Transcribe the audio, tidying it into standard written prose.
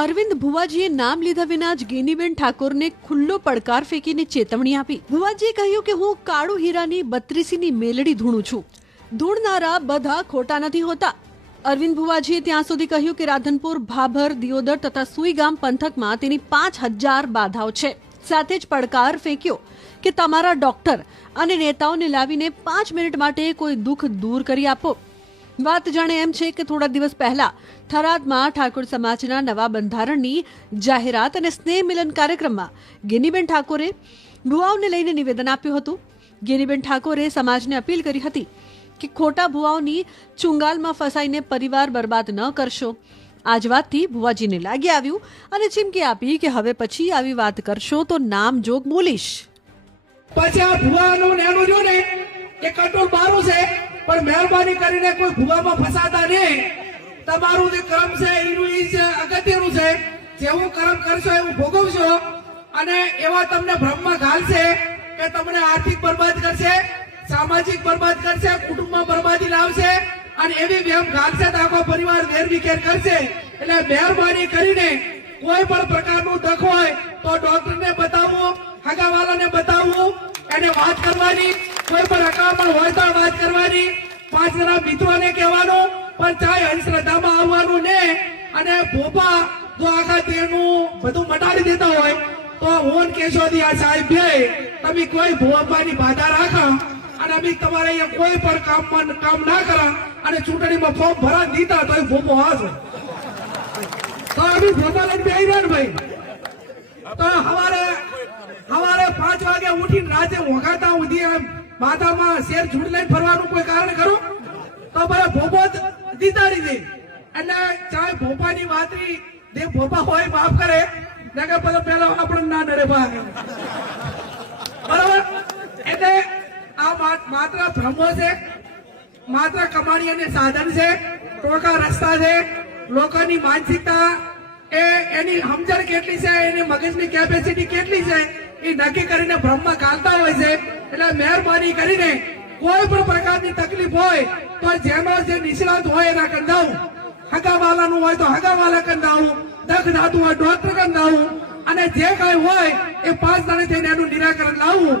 અરવિંદ ભુવાજીએ નામ લીધા વિના જ ગેનીબેન ઠાકોરને ખુલ્લો પડકાર ફેંકીને ચેતવણી આપી. ભુવાજીએ કહ્યું કે હું કાળુ હીરાની 32ની મેલડી ધૂણું છું. ધૂણનારા બધા ખોટા નથી હોતા. અરવિંદ ભુવાજીએ ત્યાં સુધી કહ્યું કે રાધનપુર, ભાભર, દિયોદર તથા સુઈગામ પંથકમાં તેની 5000 બાધાઓ છે. સાથે જ પડકાર ફેંક્યો કે તમારા ડોક્ટર અને નેતાઓને લાવીને 5 મિનિટ માટે કોઈ દુઃખ દૂર કરી આપો. વાત જાણે એમ છે કે થોડા દિવસ પહેલા થરાદમાં ઠાકોર સમાજના નવા બંધારણની જાહેરાત અને સ્નેહ મિલન કાર્યક્રમમાં ગેનીબેન ઠાકોરે ભુવાઓને લઈને નિવેદન આપ્યું હતું. ગેનીબેન ઠાકોરે સમાજને અપીલ કરી હતી કે ખોટા ભુવાઓની ચુંગાલમાં ફસાઈને પરિવાર બરબાદ ન કરશો. આ જ વાતથી ભુવાજીને લાગી આવ્યું અને ચીમકી આપી કે હવે પછી આવી વાત કરશો તો નામ જોગ બોલીશ. પછી આ ભુવાનું ને એનું જો ને એ કંટ્રોલ મારું છે, પણ મહેરબાની કરીને કોઈ ભુવામાં ફસાતા નહીં. તમારું જે કર્મ છે એનું એ જ અગત્યનું છે. જેવું કર્મ કરશો એવું ભોગવશો. અને એવા તમને ભ્રમમાં ઘાલશે કે તમને આર્થિક બરબાદ કરશે, સામાજિક બરબાદ કરશે, કુટુંબમાં બરબાદી લાવશે અને એવી વેમ ઘાલશે તો આખો પરિવાર વેરવિખેર કરશે. એટલે મહેરબાની કરીને કોઈ પણ પ્રકારનું દખ હોય તો ડોક્ટરને બતાવવું, હગાવાલાને બતાવવું, એને વાત કરવાની. કોઈ પણ અકામણ હોય તો વાત કરવાની. 5 જણા મિત્રોને કહેવાનું, પણ ચાહે અંધશ્રદ્ધામાં આવવાનું ને. અને ભોપા જો આખા તેનું બધું મટાડી દેતા હોય તો હું કેશોદી આ સાહેબ બે તમે કોઈ ભોપાની બાધા રાખો અને અમે તમારે અહીંયા કોઈ પણ કામ ના કરા અને ચૂંટણીમાં ફોર્મ ભરા દીધા તો ભોપો હાશે તો અમે ભોપા લઈને બેહી રહ્યા ને ભાઈ. તો સવારે 5 વાગે ઉઠીને રાતે વગાતા સુધી એમ માથામાં શેર ઝૂંડ લઈને ફરવાનું કોઈ કારણ ખરું? તો બધા ભોપો દીતાડી દે. એટલે ચાહે ભોપાની વાતરી જે ભોપા હોય માફ કરે નકર પેલા આપણે ના નડે ભાગ બરાબર. એટલે આ માત્ર ભ્રમો છે, માત્ર કમાણી અને સાધન છે, ટોકા રસ્તા છે. લોકોની માનસિકતા એની સમજણ કેટલી છે, એની મગજની કેપેસિટી કેટલી છે એ નક્કી કરીને ભ્રમમાં ગાલતા હોય છે. એટલે મહેરબાની કરીને કોઈ પણ પ્રકારની તકલીફ હોય તો જેનો જે નિષ્ણાત હોય એના કંદાવું, હગાવાલાનું હોય તો હગાવાલા કંદાવું, દખ ધાતું હોય ડોક્ટર કંદાવું અને જે કઈ હોય એ 5 દાડે થઈને એનું નિરાકરણ લાવવું.